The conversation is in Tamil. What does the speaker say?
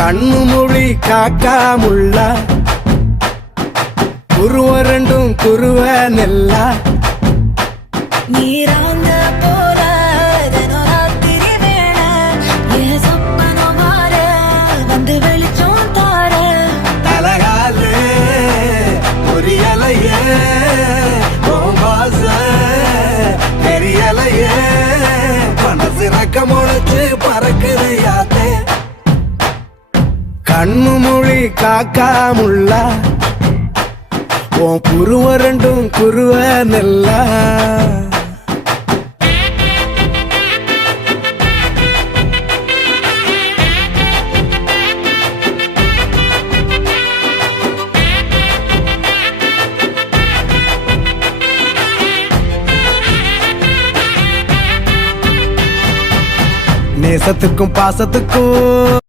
கண்ணு மொழி காக்காமுள்ள குருவ ரெண்டும் குருவ நெல்லா நீராங்க போல தினராத்திரி வேளை என் சொப்பனம் மாற வந்து வெளிச்சம் தார தலகாலே புரியலையே பாச தெரியலையே மனசு ரக்க முளைச்சு பறக்குது யாத்தே கண்ணு மொழி காக்காமுள்ள உன் குருவ ரெண்டும் குருவ நெல்லா நேசத்துக்கும் பாசத்துக்கும்